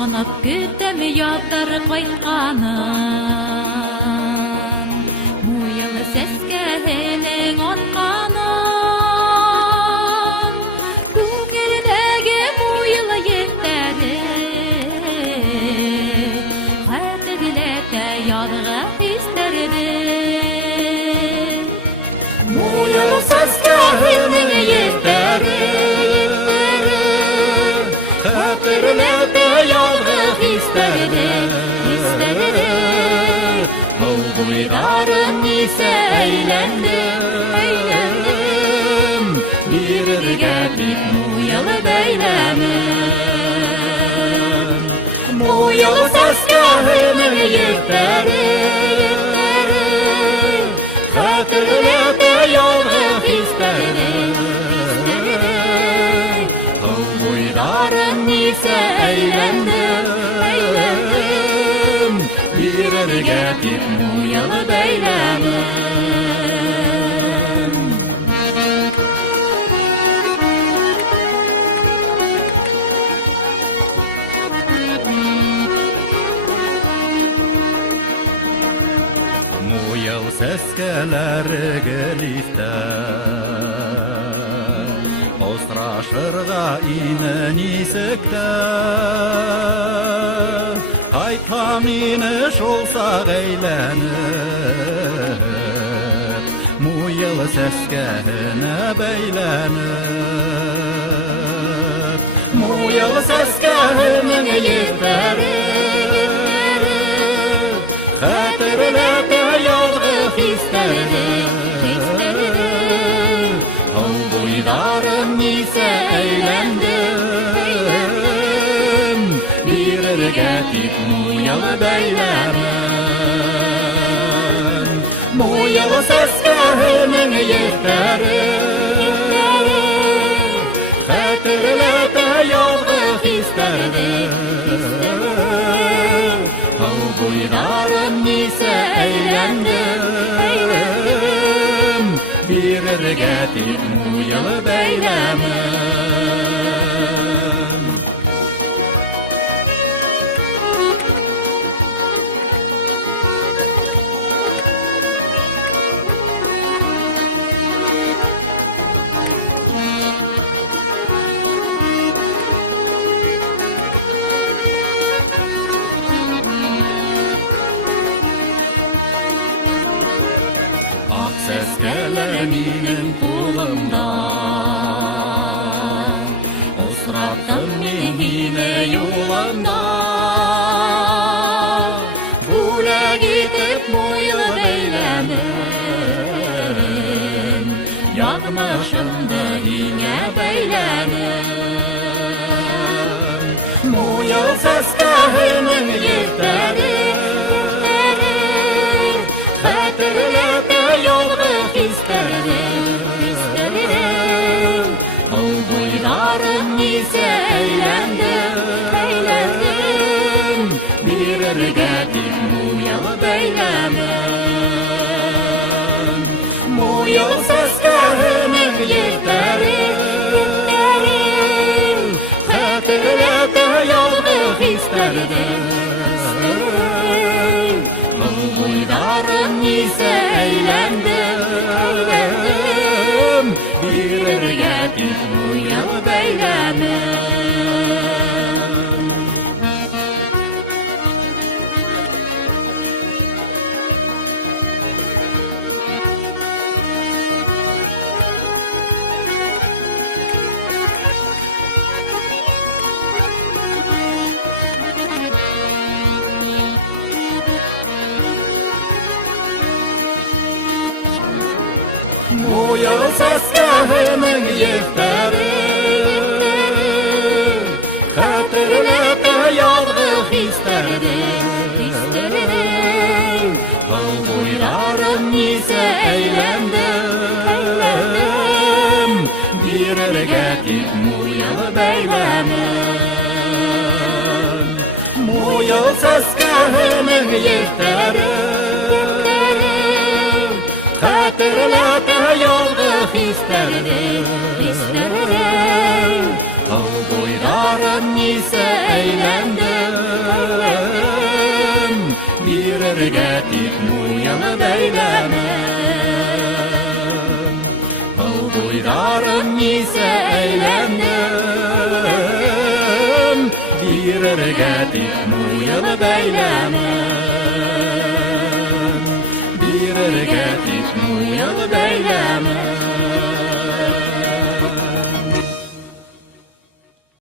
Сағынып күтем ятыр қайтқанын, Муйлы сәскәһенең атқанын, Күңелдәге муйлы ектәре, Хәтерләтә яҙғы хистәрҙе. Муйлы сәскәһенең ектәре, Хәтерләтә яҙғы хистәрҙе. Һыу буйҙарын нисә әйләндем, Бирергә тик муйылы бәйләмен. Муйылы сәскәһенең ектәре, Хәтерләтә яҙғы хистәрҙе. Һыу буйҙарын нисә әйләндем, Бирергә тик муйылы бәйләмен. Муйыл сәскәләре гелистә, Осрашырға ине нисектә. Ҡайтһа мине шул саҡ әйләнеп, Муйыл сәскәһенә бәйләнеп. Муйыл сәскәһенең ектәре, Хәтерләтә яҙғы хистәрҙе. Һыу буйҙарын нисә әйләндем, Бирергә тик муйылы бәйләмен. Муйылы сәскәһенең ектәре, Хәтерләтә яҙғы хистәрҙе. Һыу буйҙарын нисә әйләндем, Бирергә тик муйылы бәйләмен. Ак сәскәләр минең ҡулымда, Осраттым мин һине юлымда. Бүләк итеп муйылы бәйләмен, Яҙмышымды һиңә бәйләмен. Муйыл сәскәһенең ектәре, Хәтерләтә яҙғы хистәрҙе. Һыу буйҙарын нисә әйләндем, Бирергә тик муйылы бәйләмен. Муйыл сәскәһенең ектәре, Хәтерләтә яҙғы хистәрҙе. Һыу буйҙарын нисә әйләндем, Бирергә тик муйылы бәйләмен. Муйыл сәскәһенең ектәре, Хәтерләтә яҙғы хистәрҙе. Һыу буйҙарын нисә әйләндем, Бирергә тик муйылы бәйләмен. Муйыл сәскәһенең ектәре, Хәтерләтә яҙғы хистәрҙе. Tağ boylarım ise eğlendim, bir ergetip muyalı beylemem. Tağ boylarım ise eğlendim, bir ergetip muyalı beylemem. Bir ergetip muyalı beylemem.